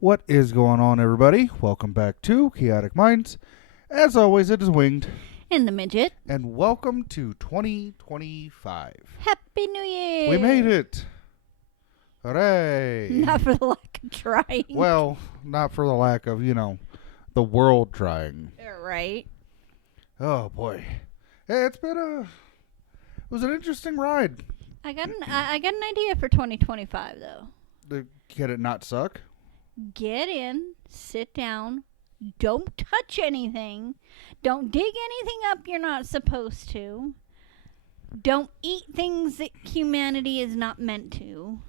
What is going on, everybody? Welcome back to Chaotic Minds. As always, it is Winged, And the midget. and welcome to 2025. Happy New Year! We made it! Hooray! Not for the lack of trying. Well, not for the lack of, the world trying. Right. Oh, boy. Hey, it was an interesting ride. I got an idea for 2025 though. Can it not suck? Get in, sit down, don't touch anything, don't dig anything up you're not supposed to, don't eat things that humanity is not meant to.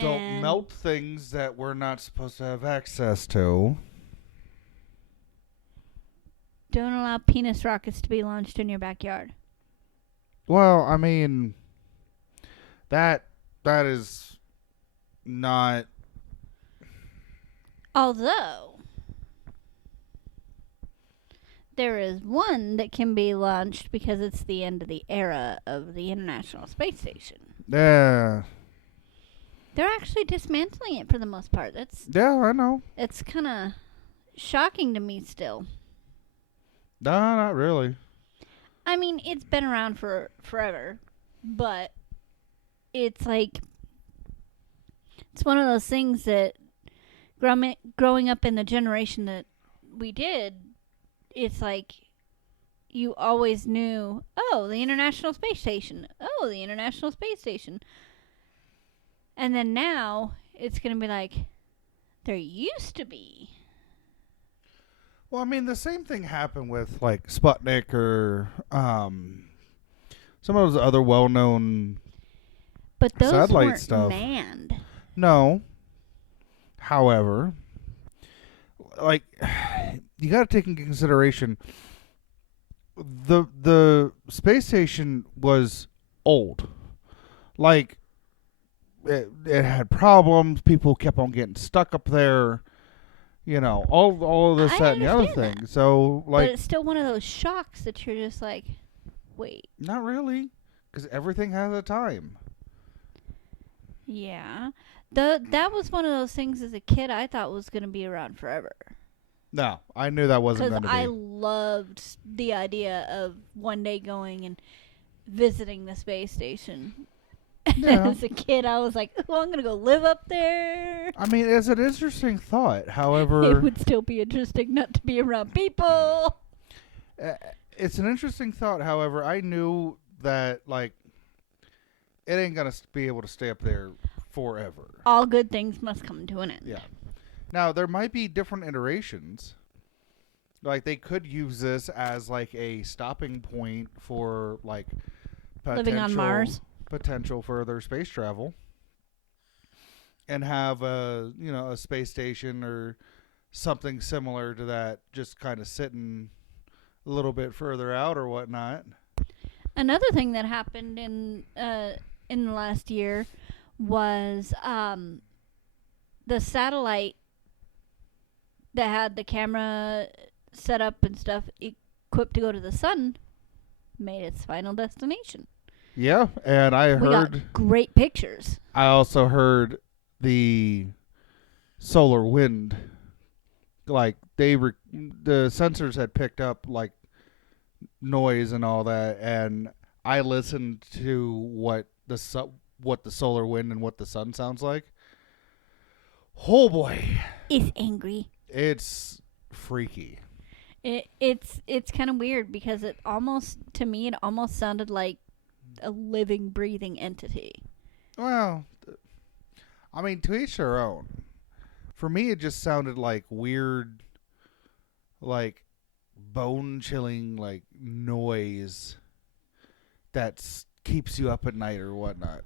Don't And melt things that we're not supposed to have access to. don't allow penis rockets to be launched in your backyard. Well, I mean, that is not. Although, there is one that can be launched because it's the end of the era of the International Space Station. Yeah, They're actually dismantling it for the most part. I know. It's kind of shocking to me still. No, not really. I mean, it's been around for forever, but it's like it's one of those things that growing up in the generation that we did, it's like you always knew, oh, the International Space Station. Oh, the International Space Station. And then now it's going to be like, there used to be. Well, I mean, the same thing happened with like Sputnik or some of those other well-known. But those Satellite weren't stuff. manned. No. However, like you got to take into consideration the space station was old. Like it had problems. People kept on getting stuck up there. All of this, I that, and the other understand thing. that. So, But it's still one of those shocks that you're just like, wait. not really, because everything has a time. Yeah. That was one of those things as a kid I thought was going to be around forever. No, I knew that wasn't Because going to I be. loved the idea of one day going and visiting the space station. Yeah. As a kid, I was like, oh, I'm going to go live up there. I mean, it's an interesting thought. It However, would still be interesting not to be around people. it's an interesting thought. However, I knew that like it ain't gonna be able to stay up there forever. All good things must come to an end. Yeah. Now there might be different iterations. Like they could use this as like a stopping point for like Living on Mars. potential further space travel, and have a space station or something similar to that, just kind of sitting a little bit further out or whatnot. Another thing that happened in the last year was the satellite that had the camera set up and stuff equipped to go to the sun made its final destination. Yeah, and I We heard. got great pictures. I also heard the solar wind. Like the sensors had picked up like noise and all that, and I listened to what the solar wind and what the sun sounds like. Oh boy, It's angry. it's freaky. It's kind of weird because it almost sounded like a living, breathing entity. Well, I mean, to each their own. For me, it just sounded like weird, like bone-chilling, like noise that keeps you up at night or whatnot.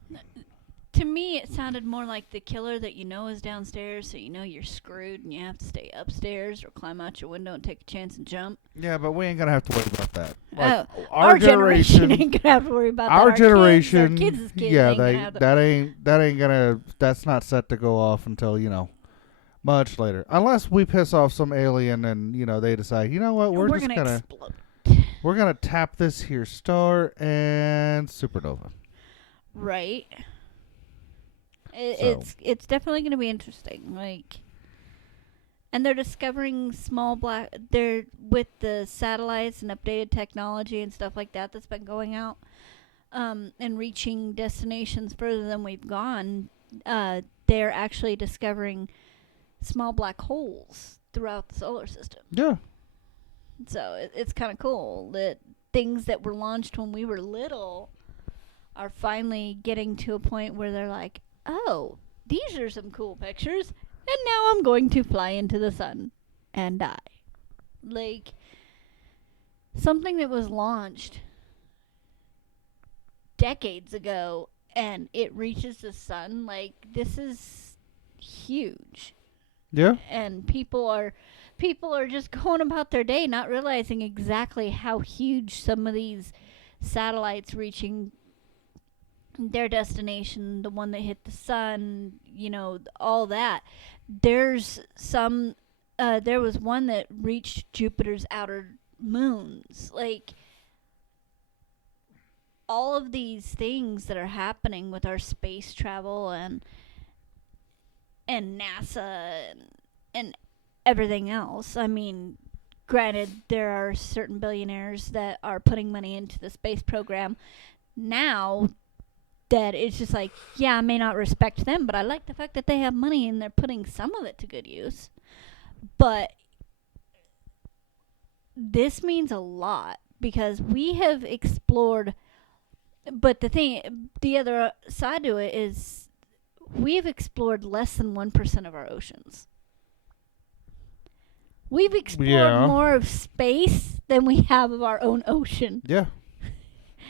To me, it sounded more like the killer that you know is downstairs, so you know you're screwed and you have to stay upstairs or climb out your window and take a chance and jump. Yeah, but we ain't gonna have to worry about that. Like, Our generation ain't gonna have to worry about that. our generation, kids' kids yeah, ain't gonna have to. that ain't gonna. That's not set to go off until much later, unless we piss off some alien and they decide, you know what, we're just gonna explode. we're gonna tap this here star and supernova. Right. So. It's definitely going to be interesting. Like, and they're discovering small black. They're with the satellites and updated technology and stuff like that that's been going out, and reaching destinations further than we've gone. They're actually discovering small black holes throughout the solar system. Yeah. So it's kind of cool that things that were launched when we were little are finally getting to a point where they're like, oh, these are some cool pictures, and now I'm going to fly into the sun and die. Like, something that was launched decades ago and it reaches the sun, like, this is huge. Yeah. And people are just going about their day not realizing exactly how huge some of these satellites reaching their destination, the one that hit the sun, all that. There's some there was one that reached Jupiter's outer moons. Like, all of these things that are happening with our space travel and NASA and everything else. I mean, granted, there are certain billionaires that are putting money into the space program now that it's just like, yeah, I may not respect them, but I like the fact that they have money and they're putting some of it to good use. But this means a lot because we have explored, but the other side to it is we have explored less than 1% of our oceans. We've explored more of space than we have of our own ocean. Yeah.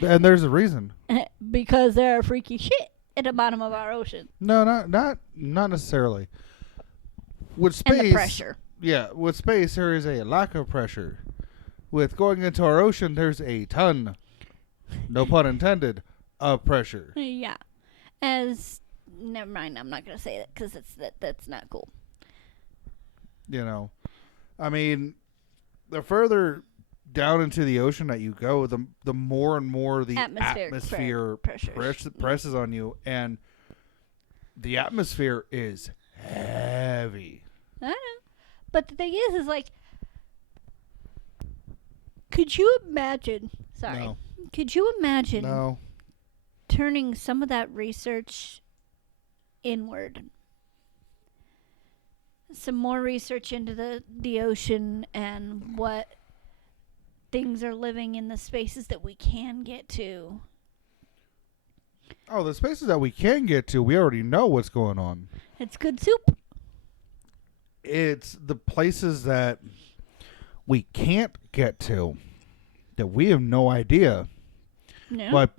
And there's a reason. Because there are freaky shit at the bottom of our ocean. No, not necessarily. With space, And the pressure. Yeah, with space there is a lack of pressure. With going into our ocean, there's a ton, no pun intended, of pressure. Yeah. Never mind, I'm not gonna say that because that's not cool. I mean, the further down into the ocean that you go, the more and more the atmosphere presses on you, and the atmosphere is heavy. I know, but the thing is like, could you imagine? Sorry, No. Could you imagine? No. Turning some of that research inward. Some more research into the ocean and what things are living in the spaces that we can get to. Oh, the spaces that we can get to, we already know what's going on. It's good soup. It's the places that we can't get to that we have no idea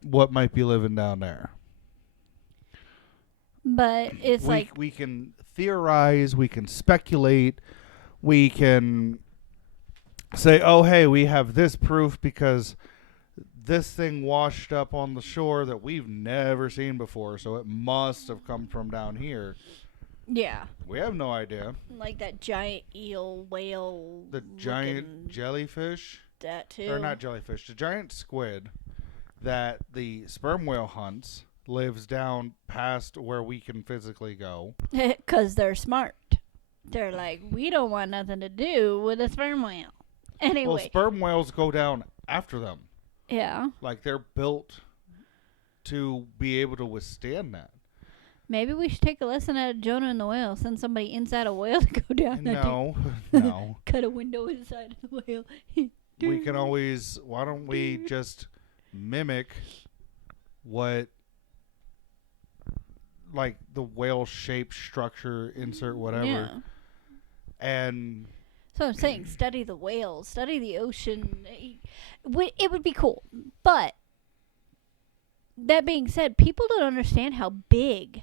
what might be living down there. But it's we can theorize, we can speculate, we can say, oh, hey, we have this proof because this thing washed up on the shore that we've never seen before, so it must have come from down here. Yeah. We have no idea. Like that giant eel, whale. The giant jellyfish. That too. Or not jellyfish, the giant squid that the sperm whale hunts lives down past where we can physically go. Because they're smart. They're like, we don't want nothing to do with a sperm whale. Anyway. Well, sperm whales go down after them. Yeah. Like, they're built to be able to withstand that. Maybe we should take a lesson out of Jonah and the whale. Send somebody inside a whale to go down there. No. Cut a window inside of the whale. We can always... Why don't we just mimic what... like the whale shape structure, insert whatever. Yeah. And... So I'm saying, study the whales, study the ocean. It would be cool. But that being said, people don't understand how big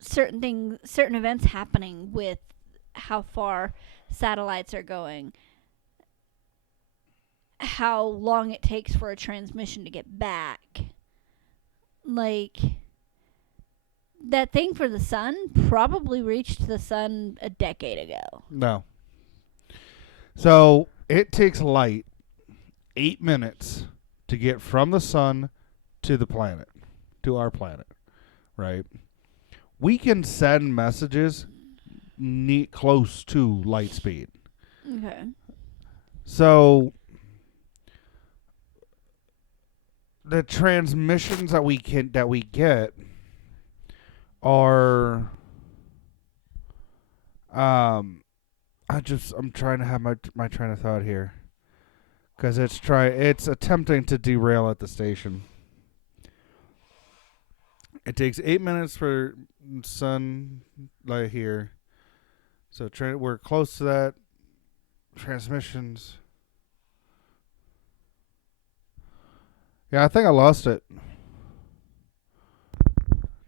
certain events happening with how far satellites are going, how long it takes for a transmission to get back. Like, that thing for the sun probably reached the sun a decade ago. No. So it takes light 8 minutes to get from the sun to the planet, to our planet. right? We can send messages close to light speed. Okay. So the transmissions that we get are I'm trying to have my train of thought here, because it's attempting to derail at the station. It takes 8 minutes for sunlight here, so we're close to that. Transmissions. Yeah, I think I lost it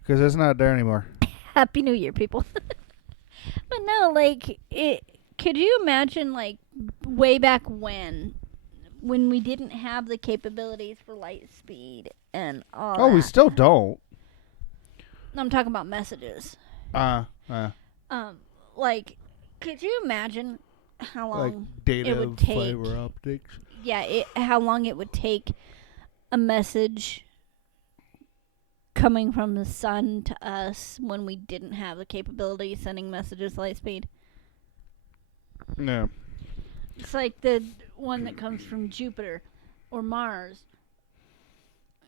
because it's not there anymore. Happy New Year, people. But no, like it. Could you imagine, like, way back when we didn't have the capabilities for light speed and all Oh, that? we still don't. I'm talking about messages. Like, could you imagine how long Like data it would take? fiber optics. Yeah, how long it would take a message coming from the sun to us when we didn't have the capability of sending messages light speed. Yeah. It's like the one that comes from Jupiter or Mars,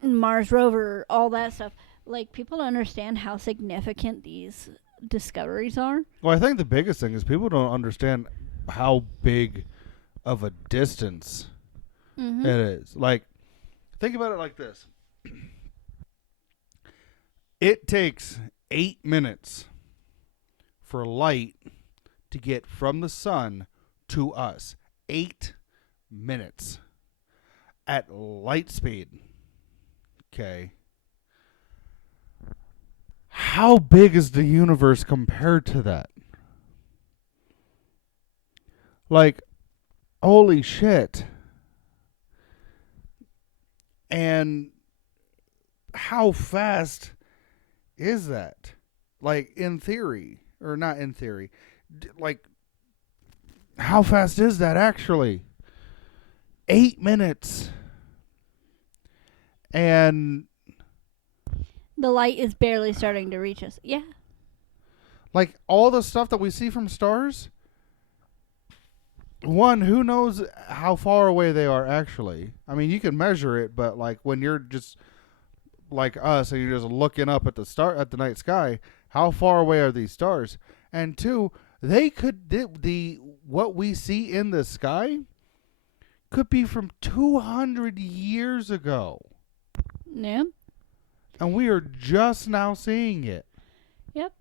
Mars rover, all that stuff. Like, people don't understand how significant these discoveries are. Well, I think the biggest thing is people don't understand how big of a distance Mm-hmm. it is. Like, think about it like this. It takes 8 minutes for light to get from the sun to us. 8 minutes at light speed. Okay. How big is the universe compared to that? Like, holy shit. And how fast is that? Like, in theory, or not in theory, like, how fast is that actually? 8 minutes. And The light is barely starting to reach us. Yeah. like all the stuff that we see from stars, one, who knows how far away they are actually? I mean, you can measure it, but like when you're just like us and you're just looking up at the night sky, how far away are these stars? And two, they could the what we see in the sky could be from 200 years ago, Yeah. and we are just now seeing it. Yep.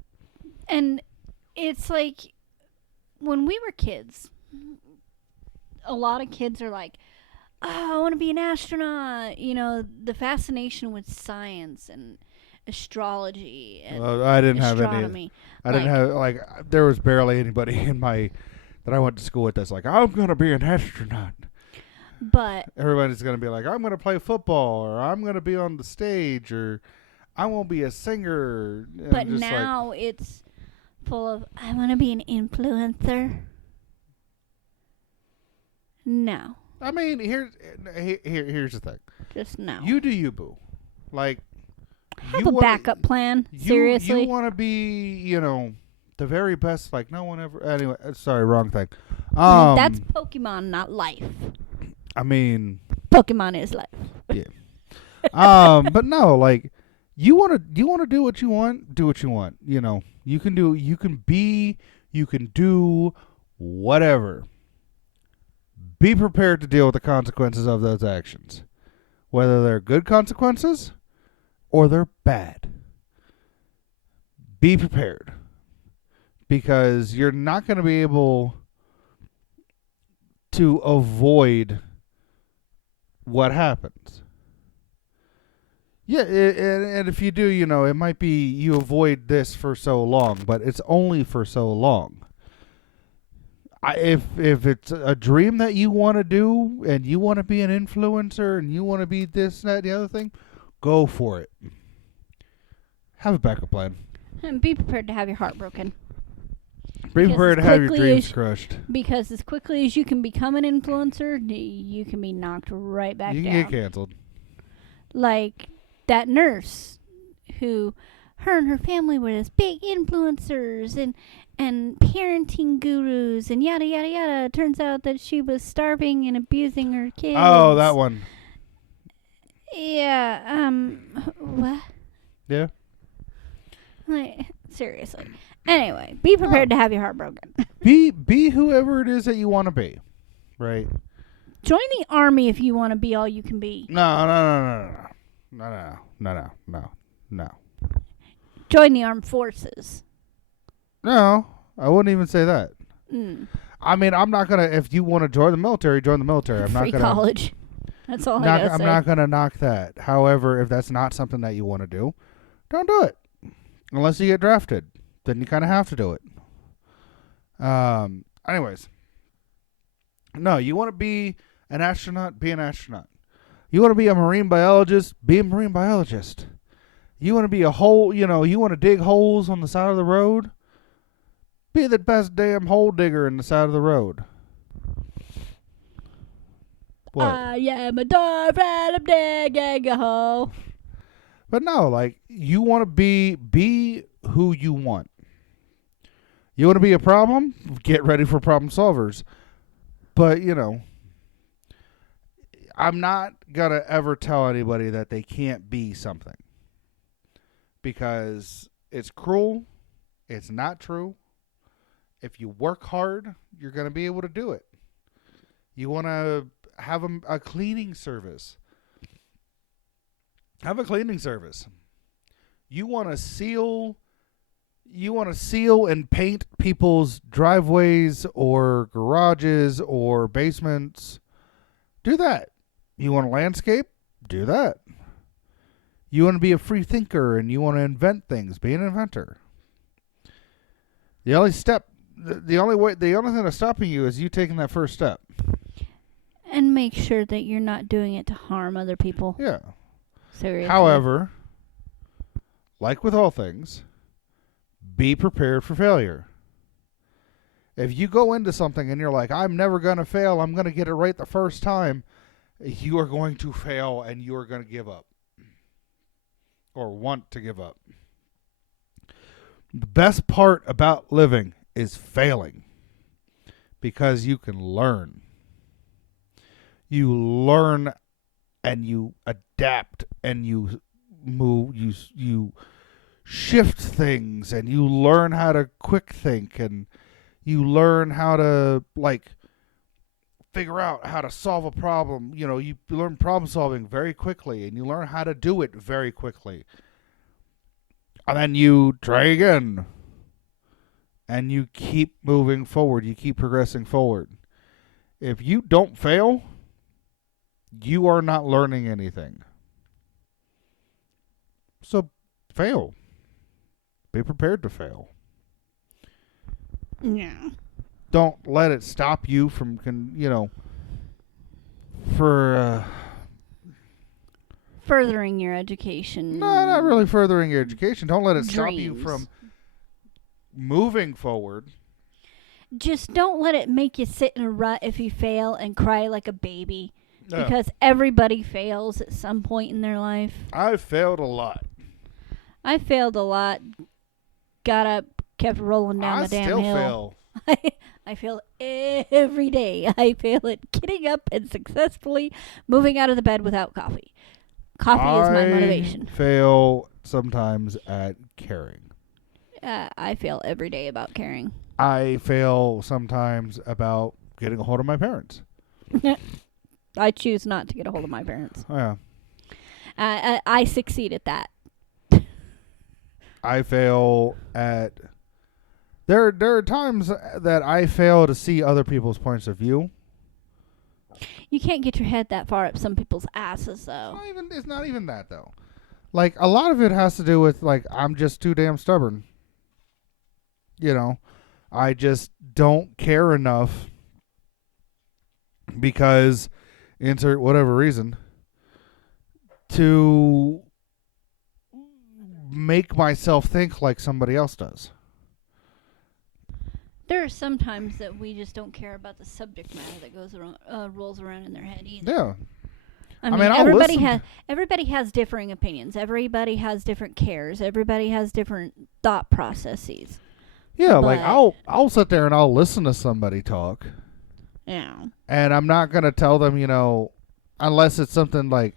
And it's like when we were kids, a lot of kids are like, oh, I want to be an astronaut. You know, the fascination with science and astrology and I didn't have any. astronomy. I didn't have like there was barely anybody in my that I went to school with that's like, I'm gonna be an astronaut. But Everybody's gonna be like, I'm gonna play football, or I'm gonna be on the stage, or I won't be a singer. And but just now it's full of, I want to be an influencer. No, I mean, here's the thing. just no. You do you, boo. Like, Have you a wanna- backup plan. Seriously. you want to be, the very best. Like no one ever. Anyway, sorry, wrong thing. That's Pokemon, not life. I mean, Pokemon is life. but no, like you want to do what you want, do what you want. You can do whatever. Be prepared to deal with the consequences of those actions, whether they're good consequences or they're bad. Be prepared, because you're not going to be able to avoid what happens. Yeah, and if you do, it might be you avoid this for so long, but it's only for so long. If it's a dream that you want to do, and you want to be an influencer, and you want to be this, that, the other thing, go for it. Have a backup plan. And be prepared to have your heart broken. Be Because prepared to as have your quickly dreams as- crushed. Because as quickly as you can become an influencer, you can be knocked right back You can down. get canceled. Like that nurse who her and her family were this big influencers and parenting gurus and yada yada yada. Turns out that she was starving and abusing her kids. Oh, that one. Yeah. What? Yeah. Like, seriously. Anyway, be prepared to have your heart broken. Be whoever it is that you want to be, right? Join the army if you want to be all you can be. No. Join the armed forces. No, I wouldn't even say that. I mean, I'm not gonna. If you want to join the military, join the military. I'm Free not gonna. college. That's all I gotta say. I'm not gonna knock that. However, if that's not something that you want to do, don't do it. Unless you get drafted, then you kind of have to do it. Anyways, no, you want to be an astronaut, be an astronaut. You want to be a marine biologist, be a marine biologist. You want to be you want to dig holes on the side of the road, be the best damn hole digger in the side of the road. What? I am a dwarf and I'm digging a hole. But no, like, you want to be who you want. You want to be a problem? Get ready for problem solvers. But, I'm not going to ever tell anybody that they can't be something. Because it's cruel. It's not true. If you work hard, you're going to be able to do it. You want to have a cleaning service. Have a cleaning service. You want to seal and paint people's driveways or garages or basements. Do that. You want to landscape? Do that. You want to be a free thinker and you want to invent things? Be an inventor. The only thing that's stopping you is you taking that first step. And make sure that you're not doing it to harm other people. Yeah. Seriously. However, like with all things, be prepared for failure. If you go into something and you're like, I'm never going to fail, I'm going to get it right the first time, you are going to fail and you are going to give up. Or want to give up. The best part about living is failing. Because you can learn. You learn and you adapt and you move, you shift things and you learn how to quick think and you learn how to figure out how to solve a problem. You learn problem solving very quickly and you learn how to do it very quickly. And then you try again. And you keep moving forward. You keep progressing forward. If you don't fail, you are not learning anything. So, fail. Be prepared to fail. Yeah. Don't let it stop you from, furthering your education. No, not really furthering your education. Don't let it stop you Dreams. from moving forward. Just don't let it make you sit in a rut if you fail and cry like a baby. Yeah. Because everybody fails at some point in their life. I've failed a lot. I failed a lot. Got up, kept rolling down the damn still hill. fail. I fail every day. I fail at getting up and successfully moving out of the bed without coffee. Coffee is my motivation. I fail sometimes at caring. I fail every day about caring. I fail sometimes about getting a hold of my parents. I choose not to get a hold of my parents. Yeah. I succeed at that. I fail at... There are times that I fail to see other people's points of view. You can't get your head that far up some people's asses, though. It's not even that, though. A lot of it has to do with, I'm just too damn stubborn. I just don't care enough because, insert whatever reason, to make myself think like somebody else does. There are some times that we just don't care about the subject matter that goes around, rolls around in their head either. Yeah. I mean, mean, I'll listen everybody has differing opinions. Everybody has different cares. Everybody has different thought processes. Yeah, like But- I'll sit there and I'll listen to somebody talk, Yeah. and I'm not gonna tell them, unless it's something like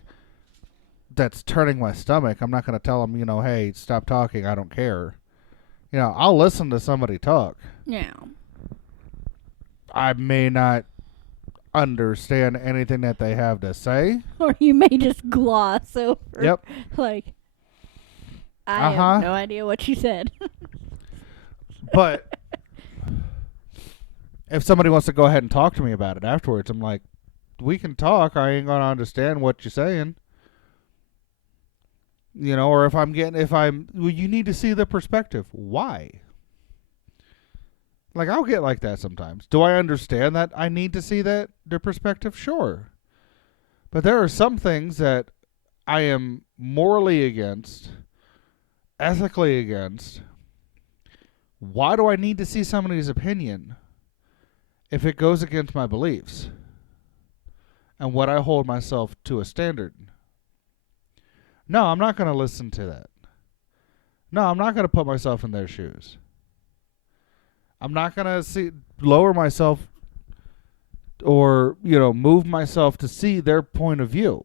that's turning my stomach. I'm not gonna tell them, hey, stop talking. I don't care. I'll listen to somebody talk. Yeah. I may not understand anything that they have to say. Or you may just gloss over. Yep. Like, I have no idea what you said. But if somebody wants to go ahead and talk to me about it afterwards, I'm like, we can talk. I ain't gonna understand what you're saying. Or well, you need to see the perspective. Why? Like, I'll get like that sometimes. Do I understand that I need to see their perspective? Sure. But there are some things that I am morally against, ethically against. Why do I need to see somebody's opinion if it goes against my beliefs and what I hold myself to a standard? No, I'm not going to listen to that. No, I'm not going to put myself in their shoes. I'm not going to lower myself or, move myself to see their point of view.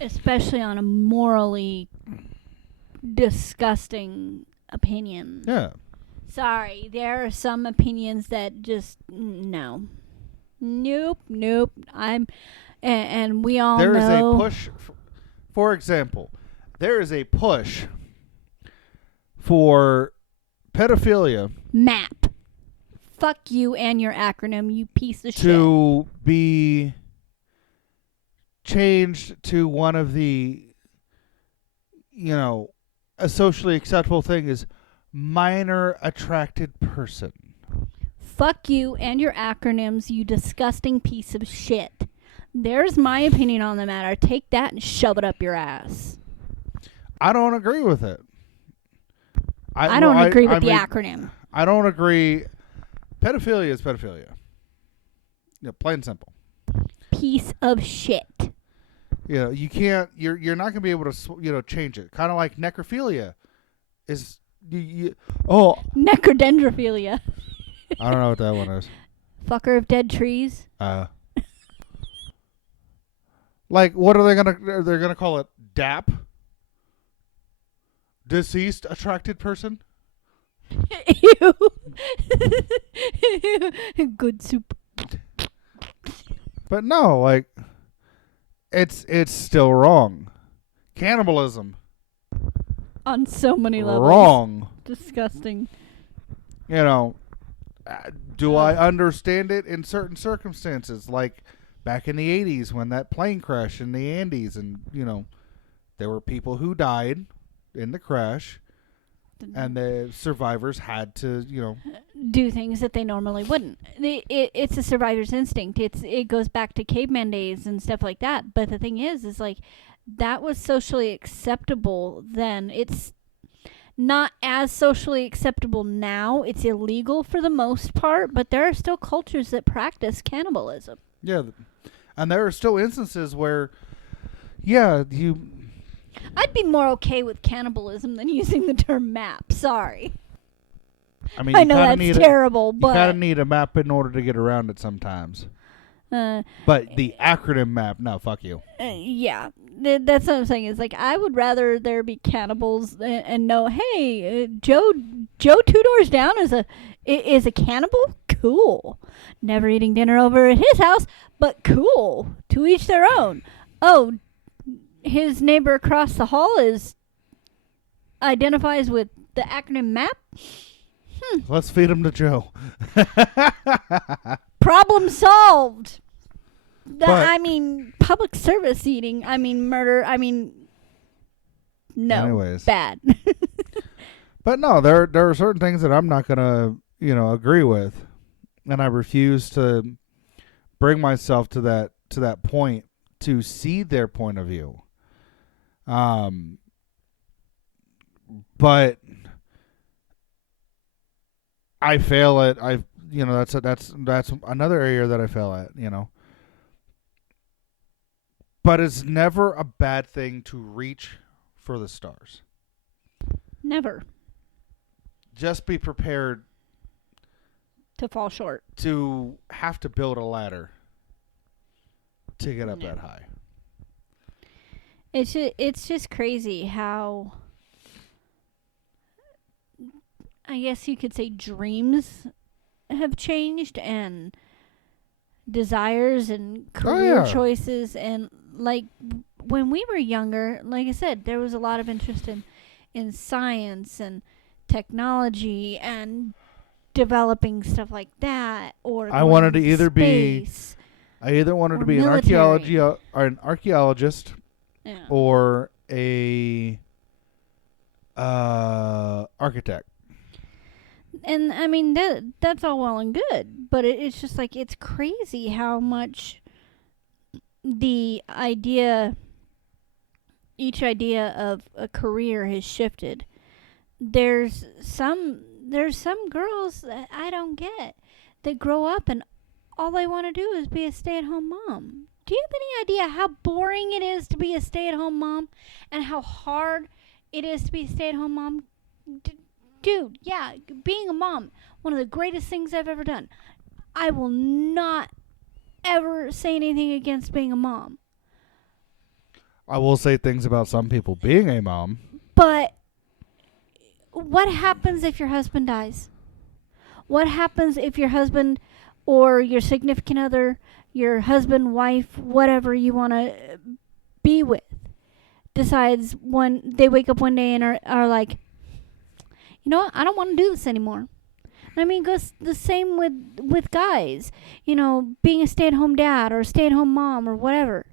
Especially on a morally disgusting opinion. Yeah. Sorry, there are some opinions that just no. Nope. And we all There know. is a push. For example, there is a push for pedophilia MAP. Fuck you and your acronym, you piece of shit. to be changed to one of the, a socially acceptable thing is minor attracted person. Fuck you and your acronyms, you disgusting piece of shit. There's my opinion on the matter. Take that and shove it up your ass. I don't agree with it. I don't agree with the acronym. I don't agree. Pedophilia is pedophilia. Plain and simple. Piece of shit. You can't. You're not gonna be able to change it. Kind of like necrophilia is. Necrodendrophilia. I don't know what that one is. Fucker of dead trees. Like, what are they gonna? They're gonna call it DAP. Deceased attracted person. Ew. Good soup. But no, like, it's still wrong. Cannibalism. On so many levels. Wrong. Disgusting. Do I understand it in certain circumstances? Like back in the 80s when that plane crashed in the Andes and, there were people who died in the crash and the survivors had to, do things that they normally wouldn't. It's a survivor's instinct. It goes back to caveman days and stuff like that. But the thing is like that was socially acceptable then. It's not as socially acceptable now. It's illegal for the most part, but there are still cultures that practice cannibalism. Yeah, and there are still instances where, yeah, I'd be more okay with cannibalism than using the term map. Sorry. I mean, I know that's terrible, but you kind of need a map in order to get around it sometimes. But the acronym map, no, fuck you. Yeah, that's what I'm saying. Is like I would rather there be cannibals and know, hey, Joe 2 doors down is a cannibal. Cool. Never eating dinner over at his house, but cool. To each their own. Oh, his neighbor across the hall identifies with the acronym MAP. Let's feed him to Joe. Problem solved. But- Public service eating. Murder. No. Anyways. Bad. But no, there are certain things that I'm not gonna, agree with, and I refuse to bring myself to that point to see their point of view. But I fail at that's another area that I fail at. But it's never a bad thing to reach for the stars. Never Just be prepared to fall short. to have to build a ladder to get up Yeah. that high. It's just crazy how, I guess you could say, dreams have changed and desires and career yeah. choices. And like when we were younger, like I said, there was a lot of interest in science and technology and developing stuff like that. Or I going wanted to into either be space. I either wanted Or to be military. or an archaeologist Yeah. or a architect. And I mean that's all well and good, but it's just like it's crazy how much the idea, each idea of a career has shifted. There's some girls that I don't get that grow up and all they want to do is be a stay-at-home mom. Do you have any idea how boring it is to be a stay-at-home mom and how hard it is to be a stay-at-home mom? Dude, yeah, being a mom, one of the greatest things I've ever done. I will not ever say anything against being a mom. I will say things about some people being a mom. But what happens if your husband dies? What happens if your husband or your significant other, your husband, wife, whatever you want to be with, decides one they wake up one day and are like, you know what, I don't want to do this anymore. I mean, it goes the same with guys. You know, being a stay-at-home dad or a stay-at-home mom or whatever.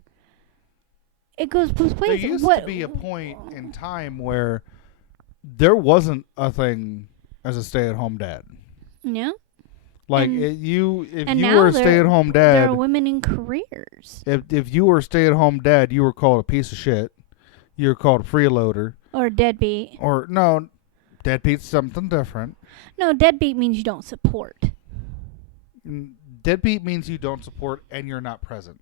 It goes both ways. There used to be a point in time where there wasn't a thing as a stay-at-home dad. Yeah. Like And- if you now were a stay-at-home There dad, are women in careers if you were a stay-at-home dad, you were called a piece of shit. You were called a freeloader, or deadbeat. or no, deadbeat's something different. No, deadbeat means you don't support. Deadbeat means you don't support and you're not present.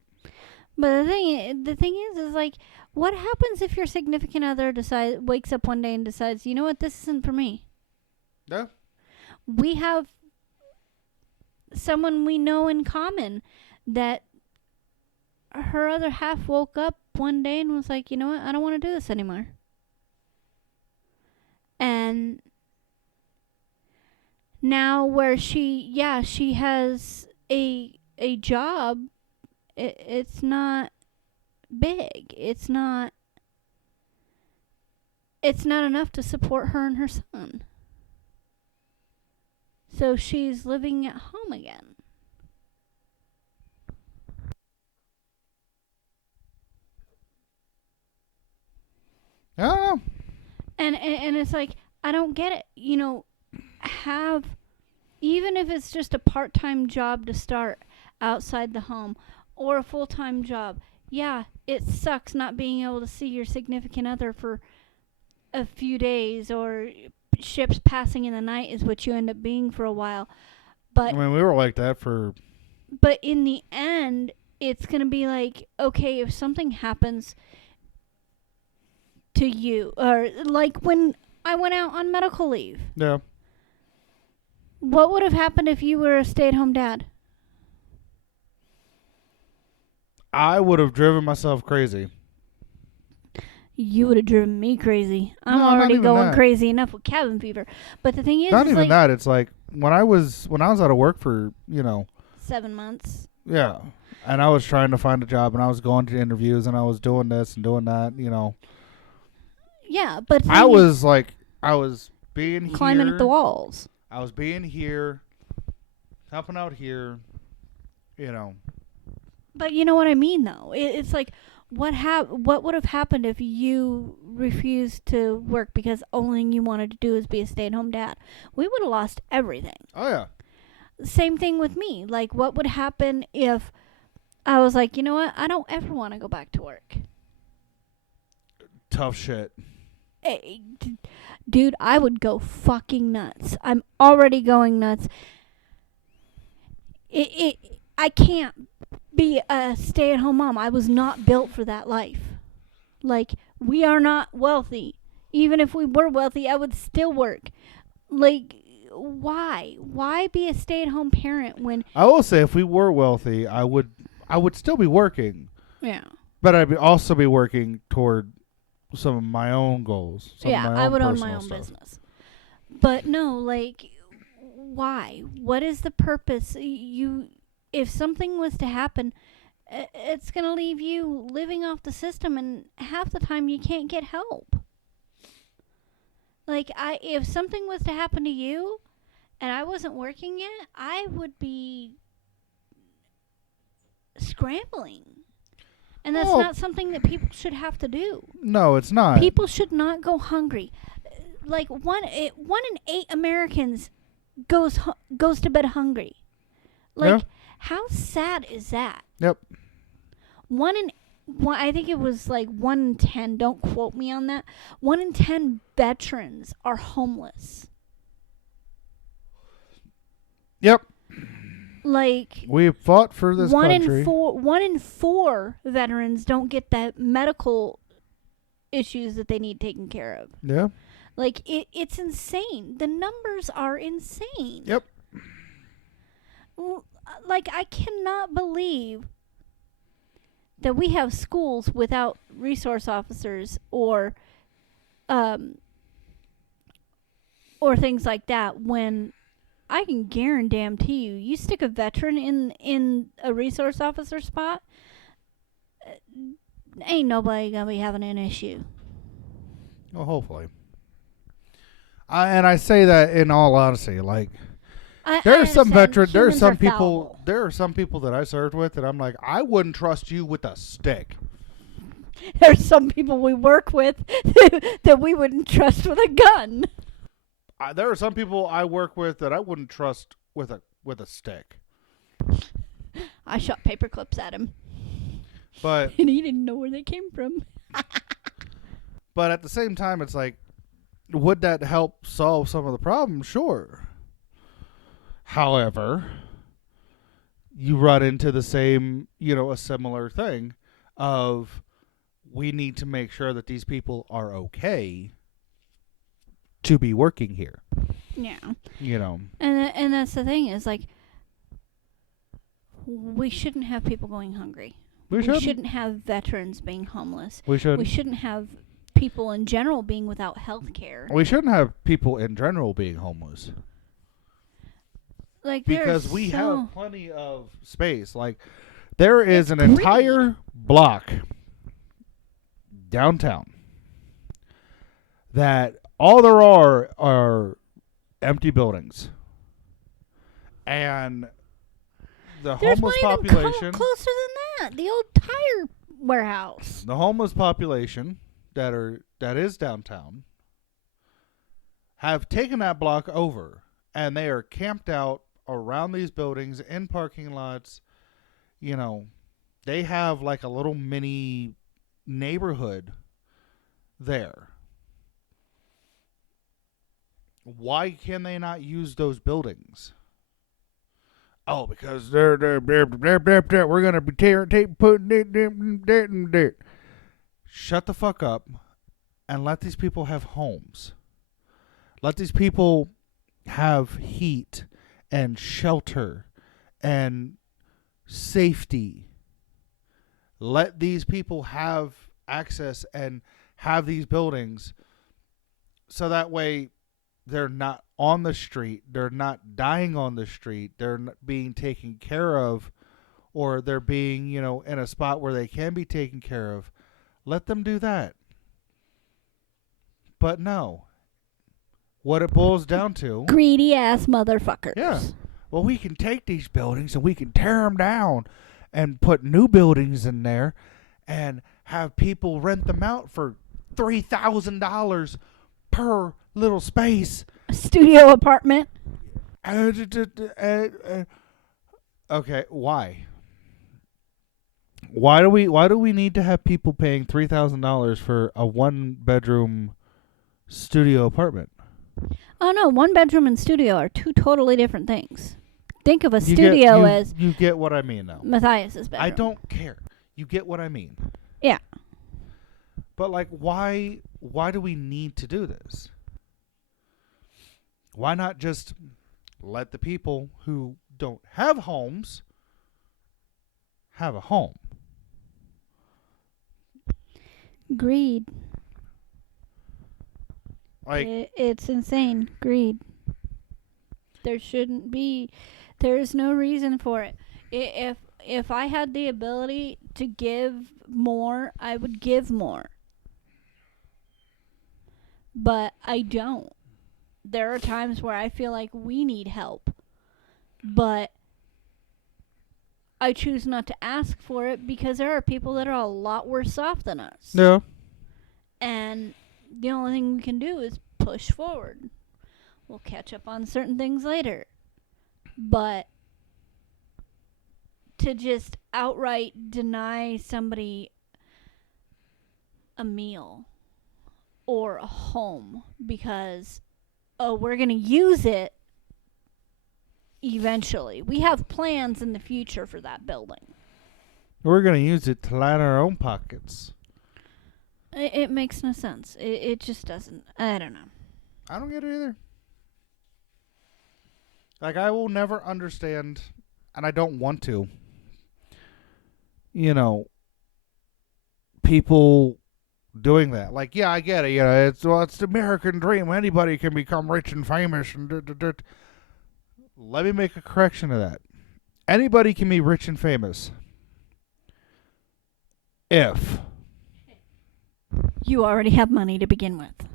But the thing is like, what happens if your significant other wakes up one day and decides, you know what, this isn't for me? Yeah. We have someone we know in common that her other half woke up one day and was like, you know what, I don't want to do this anymore. And now where she has a job, it's not big. It's not enough to support her and her son. So she's living at home again. I don't know. And it's like, I don't get it. You know, even if it's just a part-time job to start outside the home or a full-time job. Yeah, it sucks not being able to see your significant other for a few days, or ships passing in the night is what you end up being for a while. I mean, we were like that for. But in the end, it's going to be like, okay, if something happens to you, or like when I went out on medical leave, Yeah. what would have happened if you were a stay-at-home dad? I would have driven myself crazy. You would have driven me crazy. I'm No, not already even going that. crazy enough with cabin fever. But the thing is, Not it's even like that. It's like when I was out of work for 7 months. yeah, and I was trying to find a job and I was going to interviews and I was doing this and doing that. Yeah, but I was being climbing here. up the walls. I was being here, helping out here. But you know what I mean, though. It's like, what would have happened if you refused to work because only thing you wanted to do is be a stay-at-home dad? We would have lost everything. Oh yeah. Same thing with me. Like, what would happen if I was like, you know what? I don't ever want to go back to work. Tough shit. Hey, dude, I would go fucking nuts. I'm already going nuts. I can't be a stay-at-home mom. I was not built for that life. Like, we are not wealthy. Even if we were wealthy, I would still work. Like, why? Why be a stay-at-home parent when... I will say, if we were wealthy, I would still be working, Yeah. but I'd also be working toward some of my own goals. Yeah, I would own my personal own stuff. business. But no, like, why? What is the purpose? If something was to happen, it's going to leave you living off the system, and half the time you can't get help. Like, if something was to happen to you and I wasn't working yet, I would be scrambling. And that's not something that people should have to do. No, it's not. People should not go hungry. Like, one in 8 Americans goes to bed hungry. Like, how sad is that? Yep. I think it was like 1 in 10. Don't quote me on that. 1 in 10 veterans are homeless. Yep. Like, We have fought for this one country. one in four veterans don't get the medical issues that they need taken care of. Yeah. Like, it's insane. The numbers are insane. Yep. Like, I cannot believe that we have schools without resource officers or things like that, when I can guarantee you stick a veteran in a resource officer spot, ain't nobody gonna be having an issue. Well, hopefully. And I say that in all honesty, like, there are some veterans, there are some people, there are some people that I served with that I'm like, I wouldn't trust you with a stick. There's some people we work with that we wouldn't trust with a gun. There are some people I work with that I wouldn't trust with a stick. I shot paper clips at him, But and he didn't know where they came from. but at the same time, it's like, would that help solve some of the problems? Sure. However, you run into the same, a similar thing of, we need to make sure that these people are okay to be working here. Yeah. And that's the thing, is like, we shouldn't have people going hungry. We shouldn't have veterans being homeless. We shouldn't. We shouldn't have people in general being without health care. We shouldn't have people in general being homeless. Like, because we have plenty of space. Like, there is an entire block downtown that all there are empty buildings. And the homeless population... closer than that. The old tire warehouse. The homeless population that is downtown have taken that block over, and they are camped out around these buildings in parking lots. They have like a little mini neighborhood there. Why can they not use those buildings? Oh, because they're we're gonna be putting it. Shut the fuck up and let these people have homes. Let these people have heat and shelter and safety. Let these people have access and have these buildings, so that way they're not on the street, they're not dying on the street, they're not being taken care of, or they're being, in a spot where they can be taken care of. Let them do that. But no. What it boils down to... greedy ass motherfuckers. Yeah. Well, we can take these buildings and we can tear them down and put new buildings in there and have people rent them out for $3,000 per little space. A studio apartment. Okay, why? Why do we need to have people paying $3,000 for a 1-bedroom studio apartment? Oh no, 1 bedroom and studio are 2 totally different things. think of a You studio get, as you get what I mean, though. Matthias's bedroom. I don't care. You get what I mean. Yeah. But like, why do we need to do this? Why not just let the people who don't have homes have a home? Greed. Like, It's insane. Greed. There's no reason for it. If I had the ability to give more, I would give more. But I don't. There are times where I feel like we need help. But I choose not to ask for it because there are people that are a lot worse off than us. no. And the only thing we can do is push forward. We'll catch up on certain things later. But to just outright deny somebody a meal or a home because, oh, we're going to use it eventually. We have plans in the future for that building. We're going to use it to line our own pockets. It makes no sense. It just doesn't. I don't know. I don't get it either. Like, I will never understand, and I don't want to, people doing that. Like, yeah, I get it. It's the American dream. Anybody can become rich and famous. And let me make a correction to that. Anybody can be rich and famous if You already have money to begin with.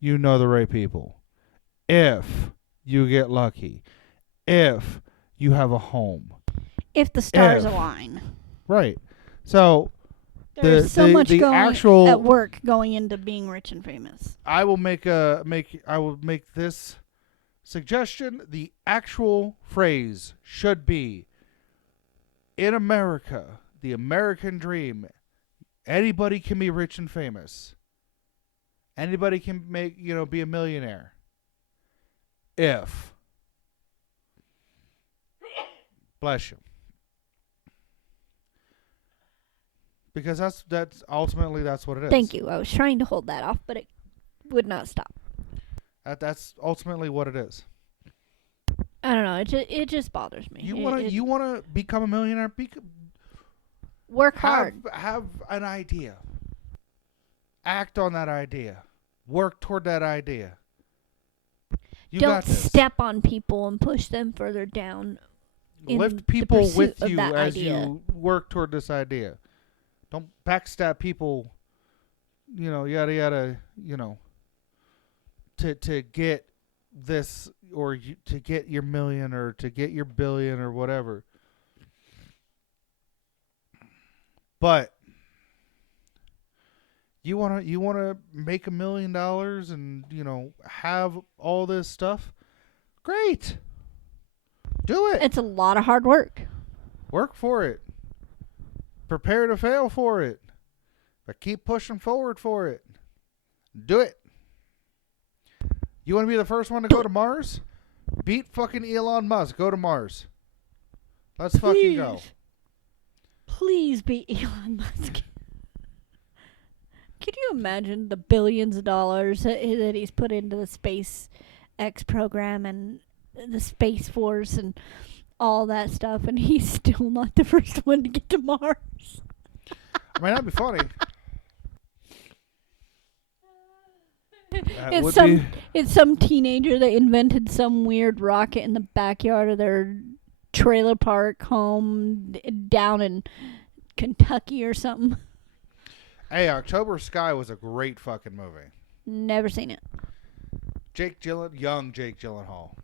you know the right people, if you get lucky, if you have a home. If the stars If. align. Right. So There's so much going actual at work going into being rich and famous. I will make this suggestion. The actual phrase should be, in America, the American dream, anybody can be rich and famous. Anybody can be a millionaire. If. Bless you. Because that's ultimately that's what it is. Thank you. I was trying to hold that off, but it would not stop. That's ultimately what it is. I don't know. It just bothers me. You wanna become a millionaire? Work hard. Have an idea. Act on that idea. Work toward that idea. You Don't got this. step on people and push them further down. Lift people with of you that as idea. you work toward this idea. Don't backstab people. Yada yada. To get this or to get your million or to get your billion or whatever. But you wanna make $1 million and have all this stuff? Great. Do it. It's a lot of hard work. Work for it. Prepare to fail for it. But keep pushing forward for it. Do it. You want to be the first one to go to Mars? Beat fucking Elon Musk. Go to Mars. Let's fucking go. Please be Elon Musk. Could you imagine the billions of dollars that he's put into the SpaceX program and the Space Force and all that stuff, and he's still not the first one to get to Mars? I mean, that'd be funny. It's some teenager that invented some weird rocket in the backyard of their trailer park home down in Kentucky or something. Hey, October Sky was a great fucking movie. Never seen it. Young Jake Gyllenhaal.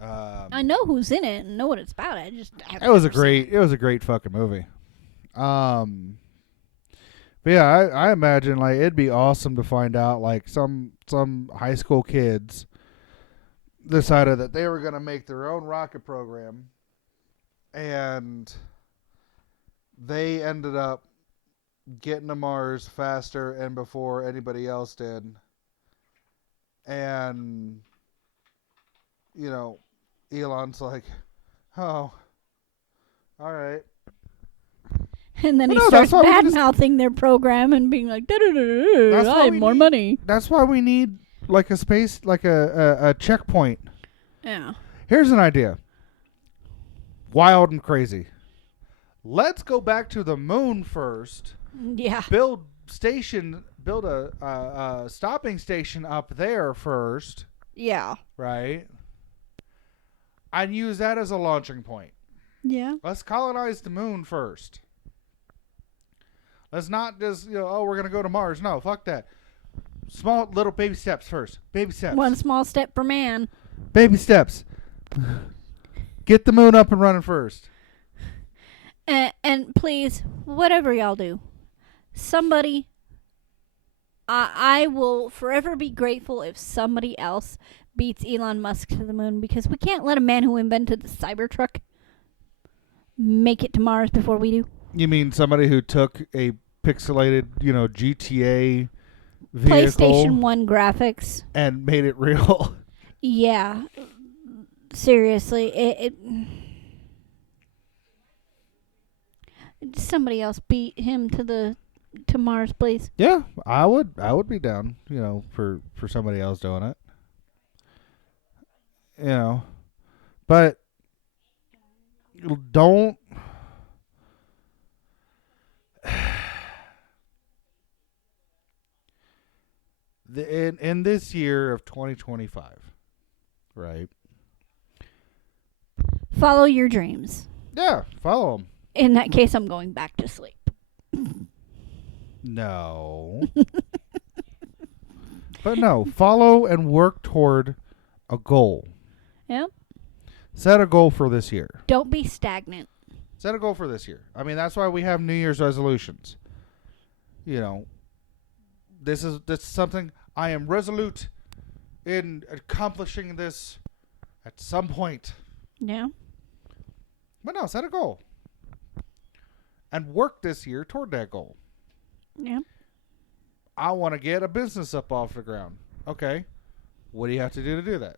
I know who's in it and know what it's about. It was a great fucking movie. But yeah, I imagine like it'd be awesome to find out like some high school kids decided that they were gonna make their own rocket program, and they ended up getting to Mars faster and before anybody else did, and you know, Elon's like, oh, all right. And then But he no, starts that's why we bad just- mouthing their program and being like, That's I why have we more need- money. That's why we need like a space, like a checkpoint. Yeah. Here's an idea. Wild and crazy. Let's go back to the moon first. Yeah. Build a stopping station up there first, Yeah. right? And use that as a launching point. Yeah. Let's colonize the moon first. Let's not just, oh, we're going to go to Mars. No, fuck that. Small little baby steps first. Baby steps. One small step for man. Baby steps. Get the moon up and running first. And please, whatever y'all do, somebody, I will forever be grateful if somebody else beats Elon Musk to the moon, because we can't let a man who invented the Cybertruck make it to Mars before we do. You mean somebody who took a pixelated, GTA vehicle PlayStation 1 graphics. and made it real? Yeah. Seriously, it somebody else beat him to Mars, please. Yeah, I would be down, for somebody else doing it. But don't in this year of 2025, right? Follow your dreams. Yeah, follow them. In that case, I'm going back to sleep. No. But no, follow and work toward a goal. Yep. Set a goal for this year. Don't be stagnant. Set a goal for this year. I mean, that's why we have New Year's resolutions. This is something I am resolute in accomplishing this at some point. Yeah. But no, set a goal. And work this year toward that goal. Yeah. I want to get a business up off the ground. Okay. What do you have to do that?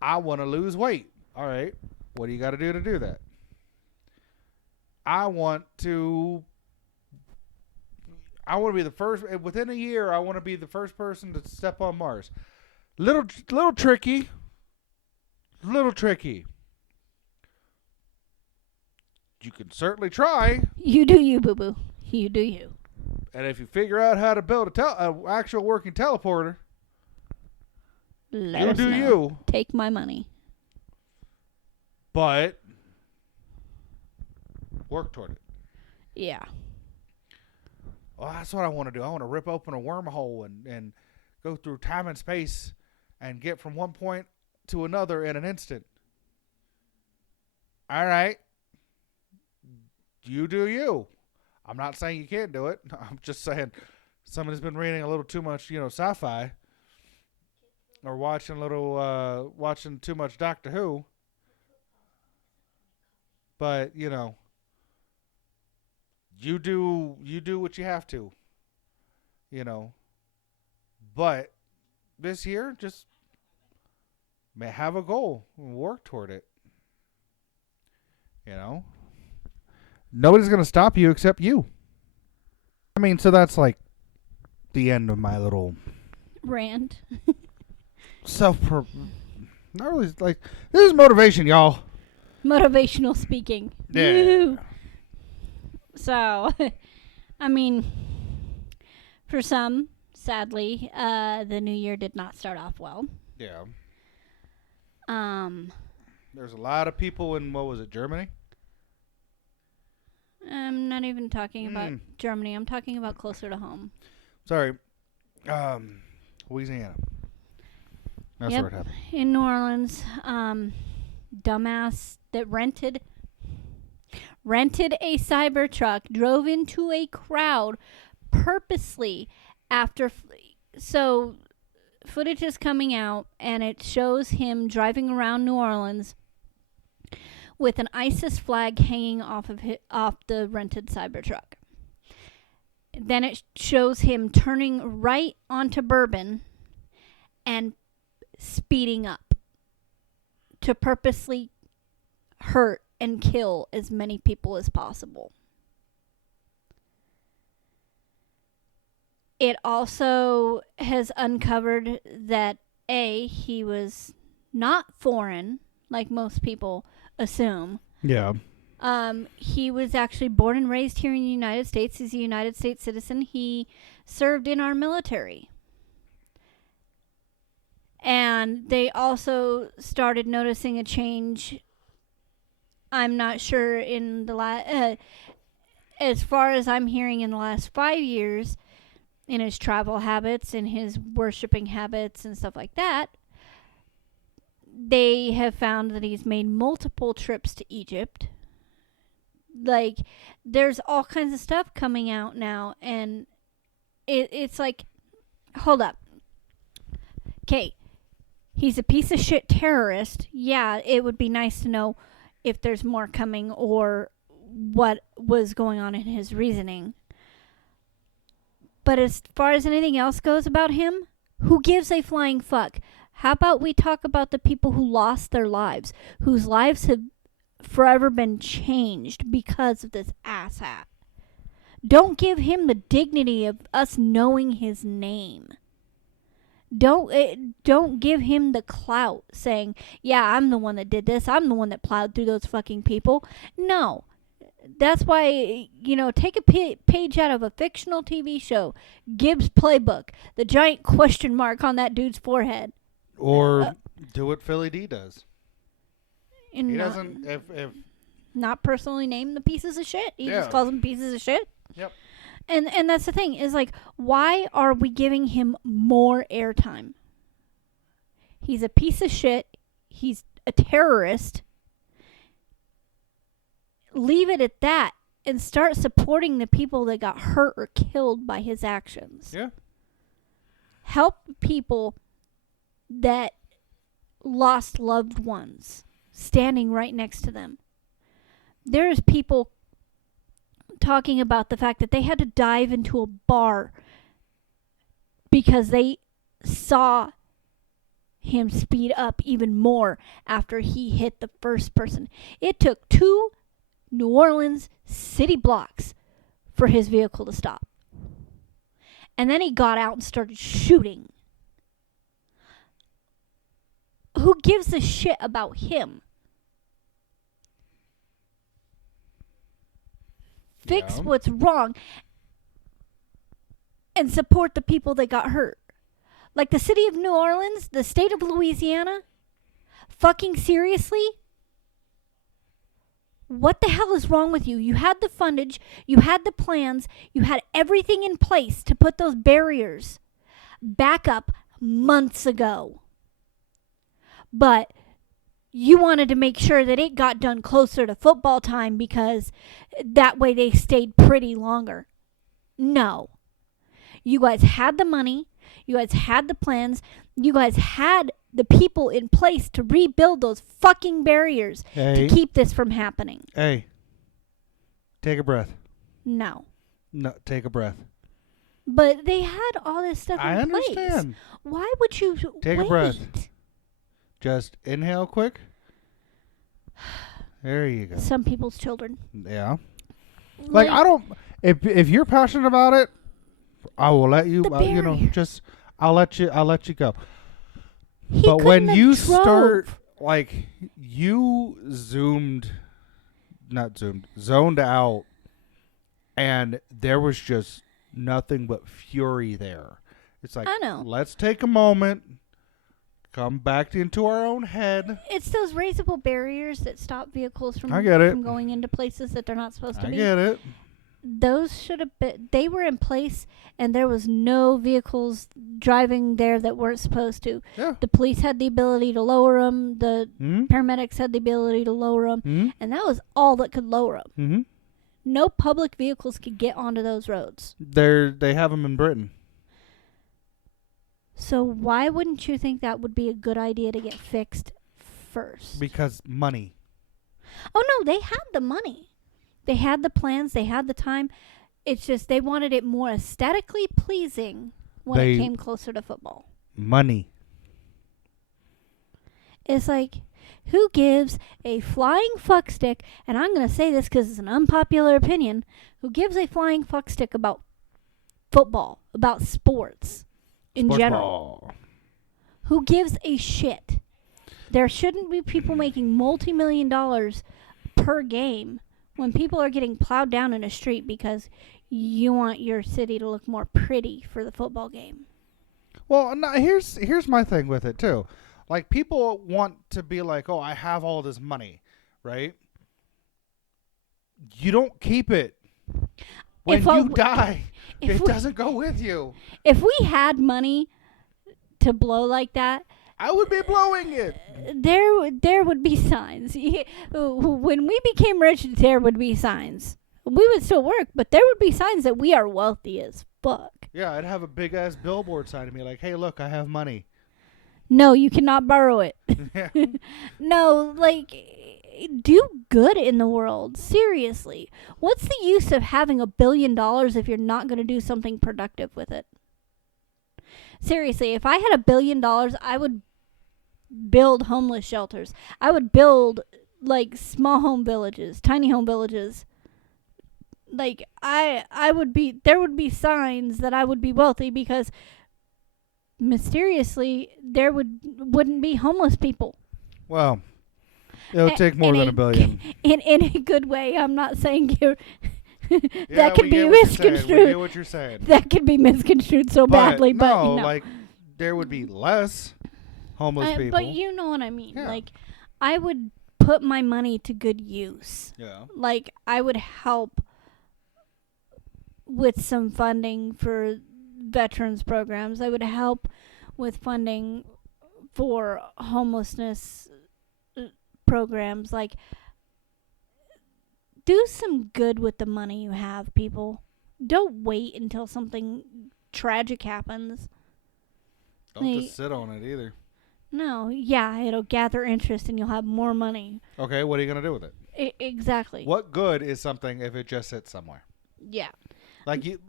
I want to lose weight. All right. What do you got to do that? I want to be the first within a year. I want to be the first person to step on Mars. Little tricky. Little tricky. You can certainly try. You do you, boo boo. You do you. And if you figure out how to build a actual working teleporter, Let you us do know. you. Take my money. But work toward it. Yeah. Well, that's what I want to do. I want to rip open a wormhole and go through time and space and get from one point to another in an instant. All right. You do you. I'm not saying you can't do it. I'm just saying somebody's been reading a little too much, sci-fi, or watching too much Doctor Who. But, you do what you have to. But this year, just have a goal and work toward it. Nobody's going to stop you except you. I mean, so that's like the end of my little Rant. not really, like, this is motivation, y'all. Motivational speaking. Yeah. Woo. So, I mean, for some, sadly, the new year did not start off well. Yeah. There's a lot of people in, what was it, Germany? I'm not even talking about Germany. I'm talking about closer to home. Sorry. Louisiana. That's where it happened. In New Orleans, dumbass that rented a Cybertruck, drove into a crowd purposely after. So, footage is coming out, and it shows him driving around New Orleans with an ISIS flag hanging off the rented Cybertruck. Then it shows him turning right onto Bourbon and speeding up to purposely hurt and kill as many people as possible. It also has uncovered that he was not foreign like most people assume. Yeah. He was actually born and raised here in the United States. He's a United States citizen. He served in our military. And they also started noticing a change. I'm not sure in the as far as I'm hearing, in the last 5 years, in his travel habits and his worshiping habits and stuff like that. They have found that he's made multiple trips to Egypt. Like, there's all kinds of stuff coming out now, and it's like, hold up. Okay, he's a piece of shit terrorist. Yeah, it would be nice to know if there's more coming or what was going on in his reasoning. But as far as anything else goes about him, who gives a flying fuck? How about we talk about the people who lost their lives, whose lives have forever been changed because of this asshat? Don't give him the dignity of us knowing his name. Don't give him the clout saying, yeah, I'm the one that did this. I'm the one that plowed through those fucking people. No. That's why, take a page out of a fictional TV show, Gibbs Playbook, the giant question mark on that dude's forehead. Or do what Philly D does. And He doesn't, if not personally name the pieces of shit. He Yeah. just calls them pieces of shit. Yep. And that's the thing, is like, why are we giving him more airtime? He's a piece of shit. He's a terrorist. Leave it at that and start supporting the people that got hurt or killed by his actions. Yeah. Help people that lost loved ones standing right next to them. There's people talking about the fact that they had to dive into a bar because they saw him speed up even more after he hit the first person. It took 2 New Orleans city blocks for his vehicle to stop. And then he got out and started shooting. Who gives a shit about him? Fix Yeah. what's wrong and support the people that got hurt. Like the city of New Orleans, the state of Louisiana. Fucking seriously? What the hell is wrong with you? You had the fundage, you had the plans, you had everything in place to put those barriers back up months ago. But you wanted to make sure that it got done closer to football time because that way they stayed pretty longer. No. You guys had the money. You guys had the plans. You guys had the people in place to rebuild those fucking barriers to keep this from happening. Hey. Take a breath. No. No, take a breath. But they had all this stuff I in place. understand. Why would you Take wait? a breath. Just inhale quick. There you go. Some people's children. Yeah. Like I don't. If you're passionate about it, I will let you. The just I'll let you go. He But when couldn't have you drove. start, like you zoned out, and there was just nothing but fury there. It's like, I know. Let's take a moment, come back into our own head. It's those raisable barriers that stop vehicles from, I get it. from going into places that they're not supposed to I be. get it. Those should have been. They were in place, and there was no vehicles driving there that weren't supposed to. Yeah. The police had the ability to lower them. The Mm-hmm. paramedics had the ability to lower them, Mm-hmm. and that was all that could lower them. Mm-hmm. No public vehicles could get onto those roads. They have them in Britain. So why wouldn't you think that would be a good idea to get fixed first? Because money. Oh no, they had the money. They had the plans, they had the time. It's just they wanted it more aesthetically pleasing when it came closer to football. Money. It's like, who gives a flying fuck stick, and I'm going to say this because it's an unpopular opinion, who gives a flying fuck stick about football, about sports in Sports general? ball. Who gives a shit? There shouldn't be people making multi-million dollars per game when people are getting plowed down in a street because you want your city to look more pretty for the football game. Well, no, here's my thing with it too. Like, people want to be like, oh, I have all this money, right? You don't keep it. When If you I- die, if it we- doesn't go with you. If we had money to blow like that, I would be blowing it. there would be signs. When we became rich, there would be signs. We would still work, but there would be signs that we are wealthy as fuck. Yeah, I'd have a big ass billboard sign to me like, hey, look, I have money. No, you cannot borrow it. Yeah. No, like, do good in the world. Seriously. What's the use of having $1 billion if you're not going to do something productive with it? Seriously, if I had $1 billion, I would build homeless shelters. I would build, like, small home villages, tiny home villages. Like, there would be signs that I would be wealthy because mysteriously there wouldn't be homeless people. Well, it'll take more in than $1 billion. In a good way. I'm not saying you're Yeah, that could we be get what you're saying. We misconstrued. get what you're saying. That could be misconstrued so badly, but no, no. like, there would be less homeless people. But you know what I mean. Yeah. Like, I would put my money to good use. Yeah. Like, I would help with some funding for veterans programs. I would help with funding for homelessness programs. Like, do some good with the money you have, people. Don't wait until something tragic happens. Don't Like- just sit on it either. No, yeah, it'll gather interest and you'll have more money. Okay, what are you going to do with it? Exactly. What good is something if it just sits somewhere? Yeah. Like, you,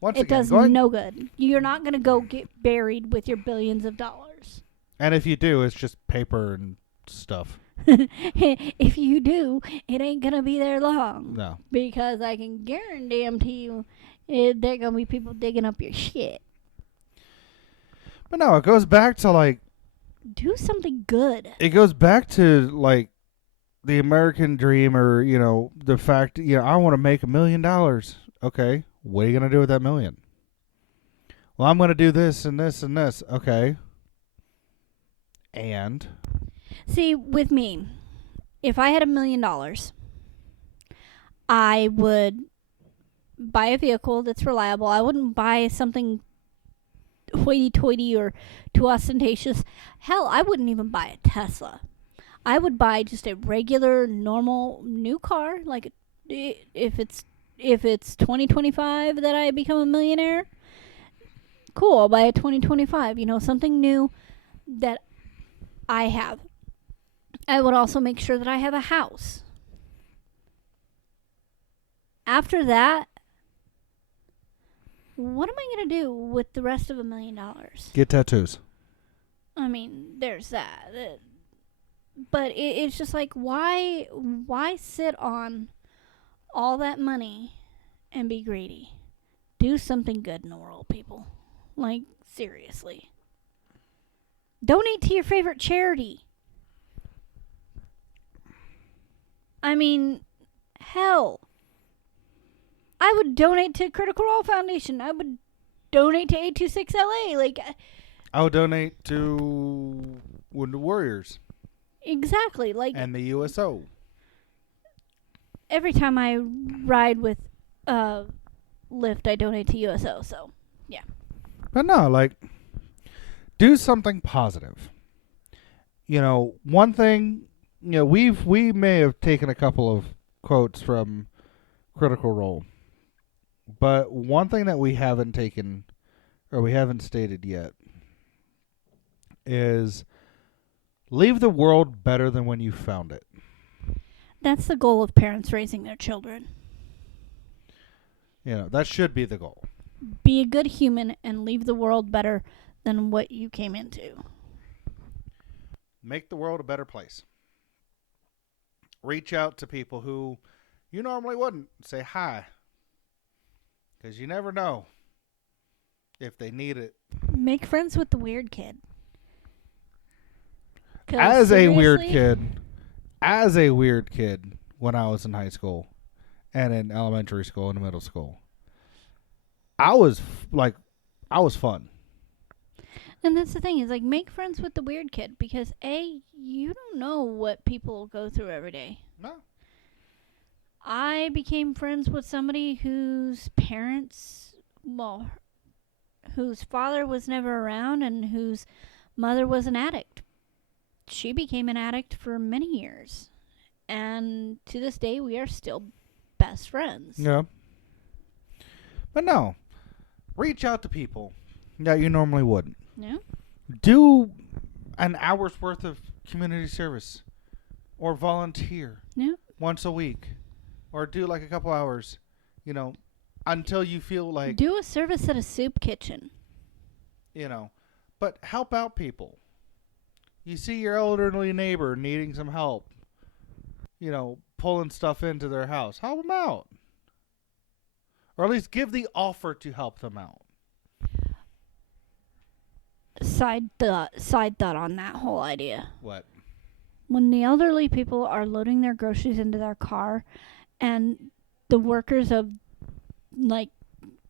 once It again, does going, no good. You're not going to go get buried with your billions of dollars. and if you do, it's just paper and stuff. If you do, it ain't going to be there long. No. Because I can guarantee you, there going to be people digging up your shit. But no, it goes back to, like, Do something good. it goes back to, like, the American dream, or, you know, the fact, you know, I want to make $1 million. Okay, what are you going to do with that million? Well, I'm going to do this and this and this. Okay. And? See, with me, if I had $1 million, I would buy a vehicle that's reliable. I wouldn't buy something hoity-toity or too ostentatious. Hell, I wouldn't even buy a Tesla. I would buy just a regular, normal, new car. Like, if it's 2025 that I become a millionaire, cool, I'll buy a 2025. You know, something new that I have. I would also make sure that I have a house. After that, what am I going to do with the rest of $1 million? Get tattoos. I mean, there's that. But it's just like, why sit on all that money and be greedy? Do something good in the world, people. Like, seriously. Donate to your favorite charity. I mean, hell. I would donate to Critical Role Foundation. I would donate to 826LA. Like, I would donate to Wounded Warriors exactly. Like, and the USO. every time I ride with Lyft, I donate to USO. So, But no, like, do something positive. You know, one thing, you know, we may have taken a couple of quotes from Critical Role, but one thing that we haven't taken, or we haven't stated yet, is leave the world better than when you found it. that's the goal of parents raising their children. You know, that should be the goal. Be a good human and leave the world better than what you came into. make the world a better place. Reach out to people who you normally wouldn't. Say hi. Because you never know if they need it. Make friends with the weird kid. 'Cause As a weird seriously, kid, when I was in high school and in elementary school and middle school, I was fun. And that's the thing is like make friends with the weird kid because you don't know what people go through every day. No. I became friends with somebody whose parents, whose father was never around and whose mother was an addict. She became an addict for many years. And to this day, we are still best friends. Yeah. But no. Reach out to people that you normally wouldn't. Yeah. Do an hour's worth of community service or volunteer Yeah. once a week or do like a couple hours, until you feel like, Do a service at a soup kitchen. but help out people. You see your elderly neighbor needing some help, pulling stuff into their house. Help them out. Or at least give the offer to help them out. Side thought on that whole idea. What? When the elderly people are loading their groceries into their car and the workers of like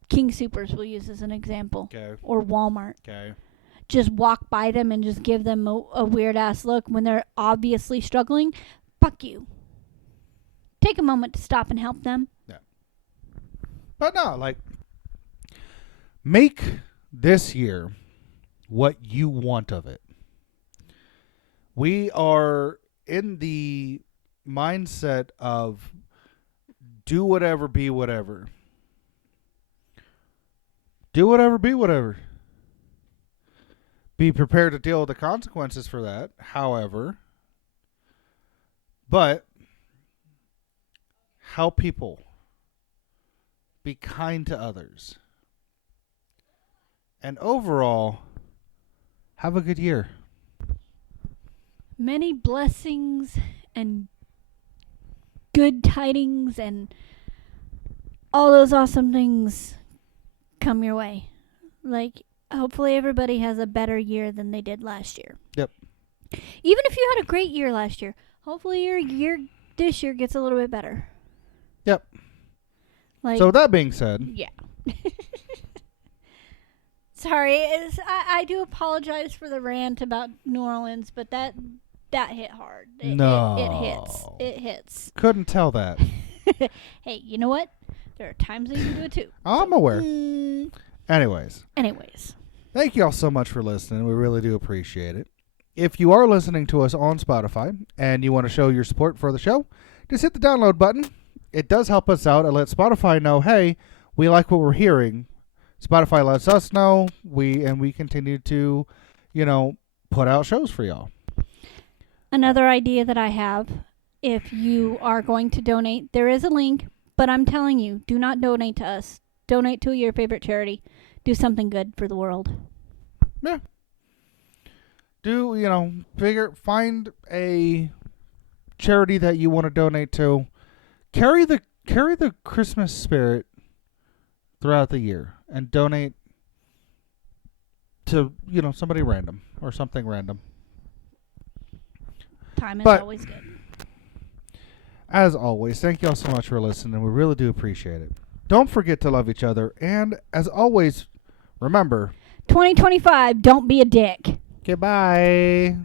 King Supers we'll use as an example Okay. or Walmart Okay. just walk by them and just give them a weird ass look when they're obviously struggling, fuck you. Take a moment to stop and help them. But no, make this year what you want of it. We are in the mindset of do whatever, be whatever. Do whatever, be whatever. Be prepared to deal with the consequences for that, however. But help people. Be kind to others. And overall, have a good year. Many blessings and good tidings and all those awesome things come your way. Hopefully everybody has a better year than they did last year. Yep. Even if you had a great year last year, hopefully your year this year gets a little bit better. Yep. So with that being said, yeah. Sorry, I do apologize for the rant about New Orleans, but that hit hard. It hits. Couldn't tell that. Hey, you know what? There are times that you can do it too. I'm aware. Anyways, thank you all so much for listening. We really do appreciate it. If you are listening to us on Spotify and you want to show your support for the show, just hit the download button. It does help us out. It lets Spotify know, hey, we like what we're hearing. Spotify lets us know. We continue to, put out shows for y'all. Another idea that I have, if you are going to donate, there is a link, but I'm telling you, do not donate to us. Donate to your favorite charity. Do something good for the world. Yeah. Find a charity that you want to donate to. Carry the Christmas spirit throughout the year and donate to, somebody random or something random. Time is always good. As always, thank you all so much for listening. We really do appreciate it. Don't forget to love each other. And as always, remember, 2025, don't be a dick. goodbye.